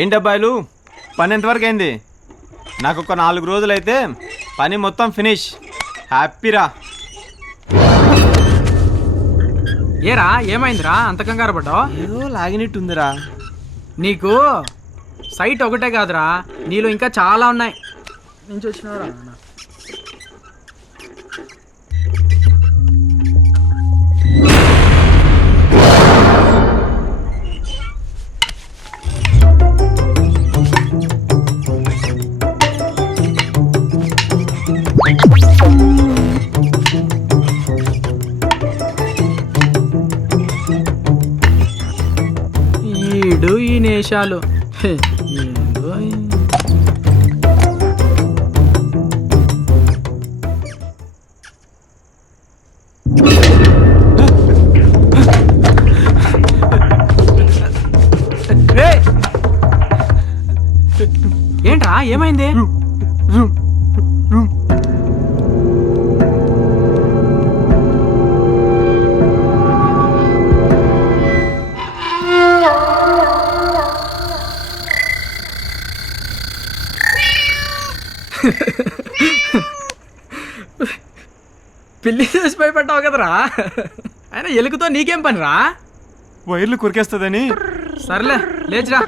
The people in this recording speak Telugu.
ఏంటి అబ్బాయిలు, పని ఎంతవరకు అయింది? నాకు ఒక 4 రోజులైతే పని మొత్తం ఫినిష్. హ్యాపీరా. ఏరా ఏమైందిరా అంత కంగారు పడ్డావు? ఏదో లాగినట్టుందిరా. నీకు సైట్ ఒకటే కాదురా, నీలో ఇంకా చాలా ఉన్నాయి. నుంచి వచ్చినవరా? ఈడు ఈ నేషాలు ఏందో ఏంట్రా ఏమైంది? పిల్లి చూసి భయపడ్డావు కదరా, అయినా ఎలుగుతో నీకేం పనిరా? వైర్లు కొరికేస్తుందని. సర్లే లేచిరా.